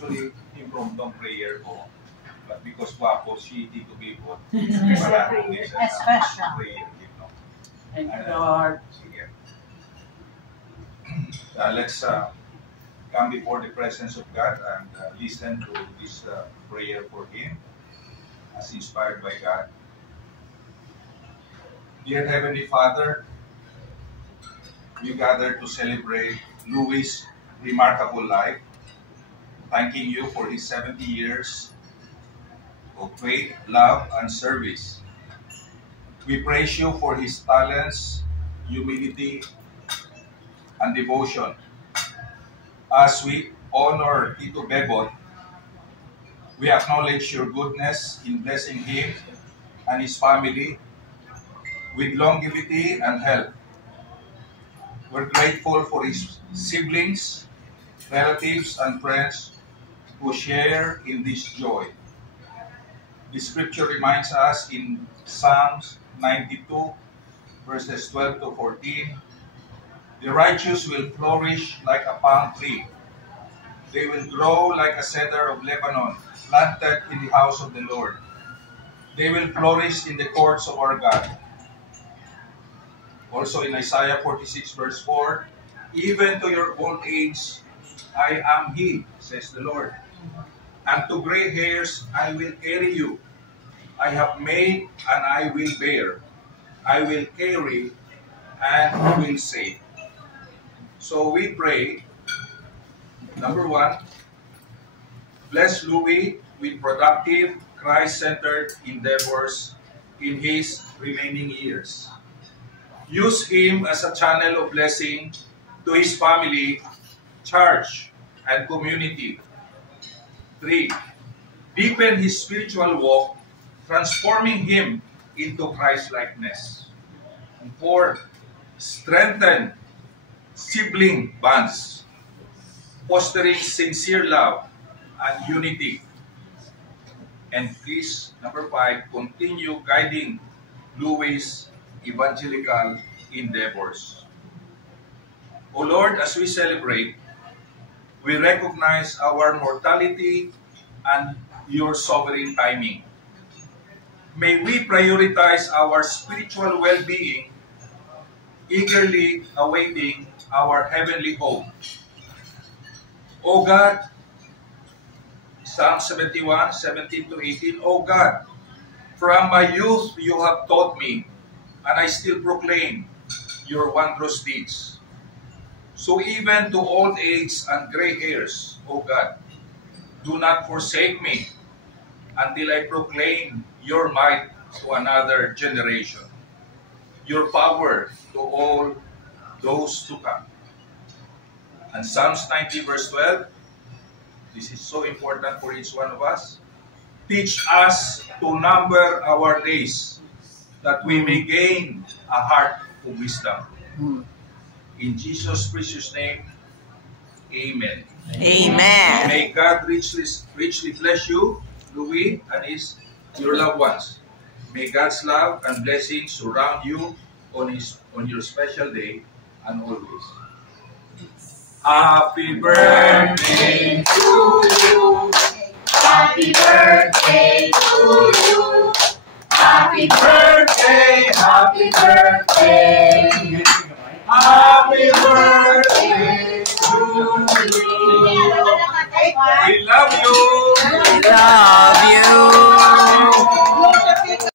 usually impromptu prayer ko. But because Wapo, she Tito Bibot, special prayer, you know. And God. Let's come before the presence of God and listen to this prayer for him as inspired by God. Dear Heavenly Father, we gather to celebrate Louis' remarkable life, thanking you for his 70 years of faith, love, and service. We praise you for his talents, humility, and devotion. As we honor Tito Bebot, we acknowledge your goodness in blessing him and his family with longevity and health. We're grateful for his siblings, relatives, and friends who share in this joy. The scripture reminds us in Psalms 92, verses 12 to 14, the righteous will flourish like a palm tree. They will grow like a cedar of Lebanon, planted in the house of the Lord. They will flourish in the courts of our God. Also in Isaiah 46, verse 4, even to your old age, I am He, says the Lord. And to gray hairs, I will carry you. I have made, and I will bear. I will carry, and will save. So we pray, number one, bless Louis with productive, Christ-centered endeavors in his remaining years. Use him as a channel of blessing to his family, church, and community. 3. Deepen his spiritual walk, transforming him into Christ-likeness. 4. Strengthen sibling bonds, fostering sincere love and unity. And please, number 5, continue guiding Louis' evangelical endeavors. O Lord, as we celebrate, we recognize our mortality and your sovereign timing. May we prioritize our spiritual well-being, eagerly awaiting our heavenly home. O God, Psalm 71, 17 to 18, O God, from my youth you have taught me, and I still proclaim your wondrous deeds. So even to old age and gray hairs, O God, do not forsake me until I proclaim your might to another generation, your power to all those to come. And Psalms 90 verse 12, this is so important for each one of us. Teach us to number our days, that we may gain a heart of wisdom. In Jesus' precious name, amen. Amen. May God richly bless you, Louis, and your loved ones. May God's love and blessings surround you on your special day and always. Happy birthday to you. Happy birthday to you. Happy birthday, happy birthday. Happy birthday to you. We love you. Yeah.